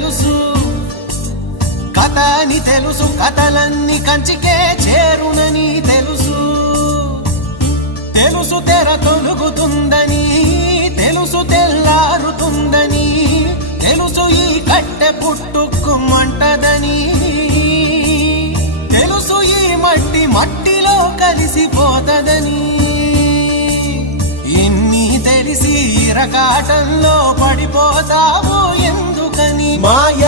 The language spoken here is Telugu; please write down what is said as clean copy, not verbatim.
తెలుసు, కథ అని తెలుసు, కథలన్నీ కంచికే చేరునని తెలుసు. తెలుసు తెర తొలుగుతుందని, తెలుసు తెల్లారుతుందని, తెలుసు ఈ కట్టె పుట్టుకుమంటదని, తెలుసు ఈ మట్టి మట్టిలో కలిసిపోతదని. ఎన్ని తెలిసి ఇరకాటంలో పడిపోతావు ఎందుకని? మాయ